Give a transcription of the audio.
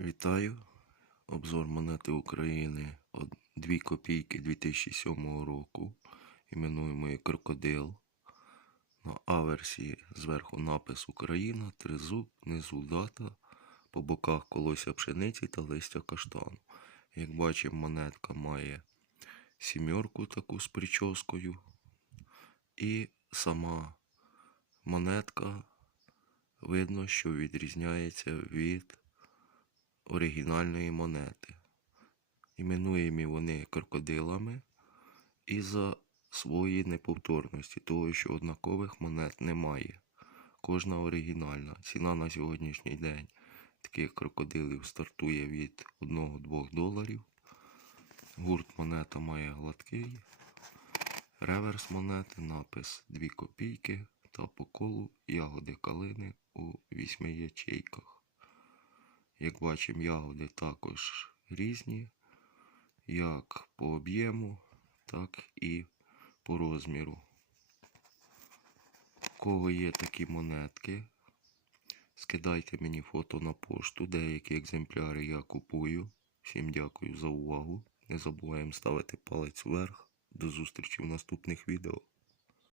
Вітаю! Обзор монети України 2 копійки 2007 року. Іменуємо її крокодил. На аверсії зверху напис Україна, тризуб, внизу дата, по боках колося пшениці та листя каштану. Як бачимо, монетка має сімерку таку з прическою. І сама монетка видно, що відрізняється від оригінальної монети. Іменуємі вони крокодилами із-за своєї неповторності, того, що однакових монет немає. Кожна оригінальна. Ціна на сьогоднішній день таких крокодилів стартує від 1-2 доларів. Гурт монета має гладкий. Реверс монети, напис 2 копійки та по колу ягоди калини у 8 ячейках. Як бачимо, ягоди також різні, як по об'єму, так і по розміру. У кого є такі монетки, скидайте мені фото на пошту, деякі екземпляри я купую. Всім дякую за увагу. Не забуваємо ставити палець вверх. До зустрічі в наступних відео.